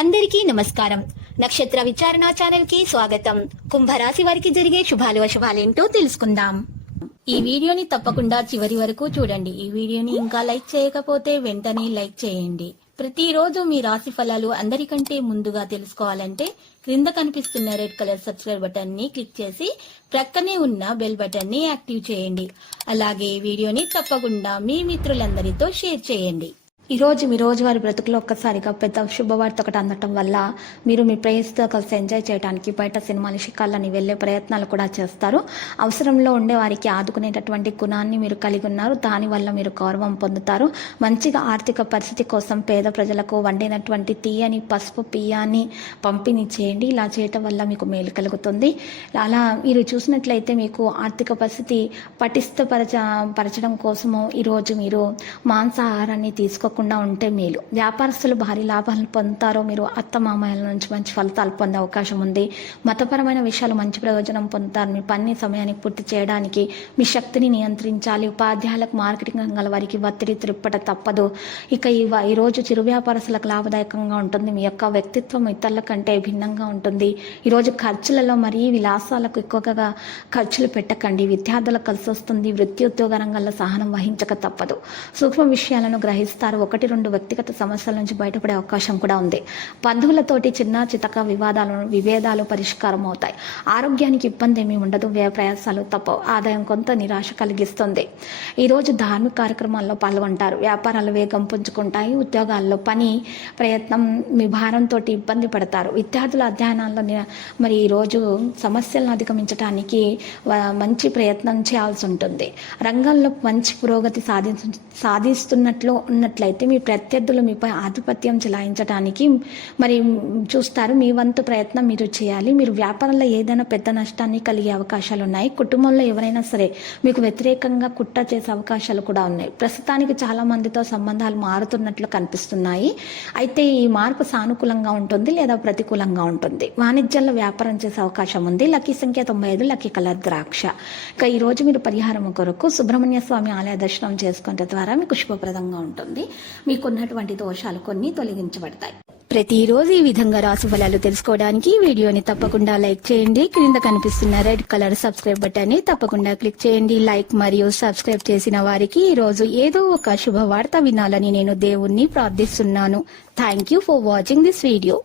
అందరికీ నమస్కారం. నక్షత్ర విచారణ ఛానల్ కి స్వాగతం. కుంభరాశి వారికి జరిగే శుభాలు అశుభాలేంటో తెలుసుకుందాం. ఈ వీడియోని తప్పకుండా చివరి వరకు చూడండి. ఈ వీడియోని ఇంకా లైక్ చేయకపోతే వెంటనే లైక్ చేయండి. ప్రతిరోజు మీ రాశి ఫలాలు అందరికంటే ముందుగా తెలుసుకోవాలంటే క్రింద కనిపిస్తున్న రెడ్ కలర్ సబ్స్క్రైబ్ బటన్ ని క్లిక్ చేసి ప్రక్కనే ఉన్న బెల్ బటన్ ని యాక్టివ్ చేయండి. అలాగే ఈ వీడియోని తప్పకుండా మీ మిత్రులందరితో షేర్ చేయండి. ఈ రోజు మీ రోజువారి బ్రతుకులో ఒక్కసారిగా పెద్ద శుభవార్త ఒకటి అందటం వల్ల మీరు మీ ప్రేయస్తో కలిసి ఎంజాయ్ చేయడానికి బయట సినిమాలు షికార్లని వెళ్లే ప్రయత్నాలు కూడా చేస్తారు. అవసరంలో ఉండే వారికి ఆదుకునేటటువంటి గుణాన్ని మీరు కలిగి ఉన్నారు. దానివల్ల మీరు గౌరవం పొందుతారు. మంచిగా ఆర్థిక పరిస్థితి కోసం పేద ప్రజలకు వండినటువంటి తీయని పసుపు బియ్యాన్ని పంపిణీ చేయండి. ఇలా చేయటం వల్ల మీకు మేలు కలుగుతుంది. అలా మీరు చూసినట్లయితే మీకు ఆర్థిక పరిస్థితి పటిష్టపరచడం కోసము ఈరోజు మీరు మాంసాహారాన్ని తీసుకోకుండా ఉంటే మేలు. వ్యాపారస్తులు భారీ లాభాలను పొందుతారో. మీరు అత్తమామల నుంచి మంచి ఫలితాలు పొందే అవకాశం ఉంది. మతపరమైన విషయాలు మంచి ప్రయోజనం పొందుతారు. మీ పని సమయానికి పూర్తి చేయడానికి మీ శక్తిని నియంత్రించాలి. ఉపాధ్యాయులకు, మార్కెటింగ్ రంగాల వారికి ఒత్తిడి త్రిప్పట తప్పదు. ఇక ఈ రోజు చిరు వ్యాపారస్తులకు లాభదాయకంగా ఉంటుంది. మీ యొక్క వ్యక్తిత్వం ఇతరుల కంటే భిన్నంగా ఉంటుంది. ఈరోజు ఖర్చులలో మరీ విలాసాలకు ఎక్కువగా ఖర్చులు పెట్టకండి. విద్యార్థులకు కలిసి వస్తుంది. వృత్తి ఉద్యోగ రంగాల్లో సహనం వహించక తప్పదు. సూక్ష్మ విషయాలను గ్రహిస్తారు. 1-2 వ్యక్తిగత సమస్యల నుంచి బయటపడే అవకాశం కూడా ఉంది. బంధువులతోటి చిన్న చితక విభేదాలు పరిష్కారం అవుతాయి. ఆరోగ్యానికి ఇబ్బంది ఏమీ ఉండదు. వ్యయ ప్రయాసాలు తప్పవు. ఆదాయం కొంత నిరాశ కలిగిస్తుంది. ఈరోజు ధార్మిక కార్యక్రమాల్లో పాల్గొంటారు. వ్యాపారాలు వేగం పుంజుకుంటాయి. ఉద్యోగాల్లో పని ప్రయత్నం మీ భారంతో ఇబ్బంది పడతారు. విద్యార్థుల అధ్యయనాల్లో మరి ఈరోజు సమస్యలను అధిగమించడానికి మంచి ప్రయత్నం చేయాల్సి ఉంటుంది. రంగంలో మంచి పురోగతి ఉన్నట్లయితే మీ ప్రత్యర్థులు మీపై ఆధిపత్యం చెలాయించడానికి మరి చూస్తారు. మీ వంతు ప్రయత్నం మీరు చేయాలి. మీరు వ్యాపారంలో ఏదైనా పెద్ద నష్టాన్ని కలిగే అవకాశాలు ఉన్నాయి. కుటుంబంలో ఎవరైనా సరే మీకు వ్యతిరేకంగా కుట్ర చేసే అవకాశాలు కూడా ఉన్నాయి. ప్రస్తుతానికి చాలా మందితో సంబంధాలు మారుతున్నట్లు కనిపిస్తున్నాయి. అయితే ఈ మార్పు సానుకూలంగా ఉంటుంది లేదా ప్రతికూలంగా ఉంటుంది. వాణిజ్యంలో వ్యాపారం చేసే అవకాశం ఉంది. లక్కీ సంఖ్య 95, లక్కీ కలర్ ద్రాక్ష. ఇక ఈ రోజు మీరు పరిహారం కొరకు సుబ్రహ్మణ్య స్వామి ఆలయ దర్శనం చేసుకునే ద్వారా మీకు శుభప్రదంగా ఉంటుంది. మీకున్నటువంటి దోషాలు కొన్ని తొలగించబడతాయి. ప్రతిరోజు ఈ విధంగా రాశి ఫలాలు తెలుసుకోవడానికి వీడియోని తప్పకుండా లైక్ చేయండి. క్రింద కనిపిస్తున్న రెడ్ కలర్ సబ్స్క్రైబ్ బటన్ ని తప్పకుండా క్లిక్ చేయండి. లైక్ మరియు సబ్స్క్రైబ్ చేసిన వారికి ఈ రోజు ఏదో ఒక శుభవార్త వినాలని నేను దేవుణ్ణి ప్రార్థిస్తున్నాను. Thank you for watching this video.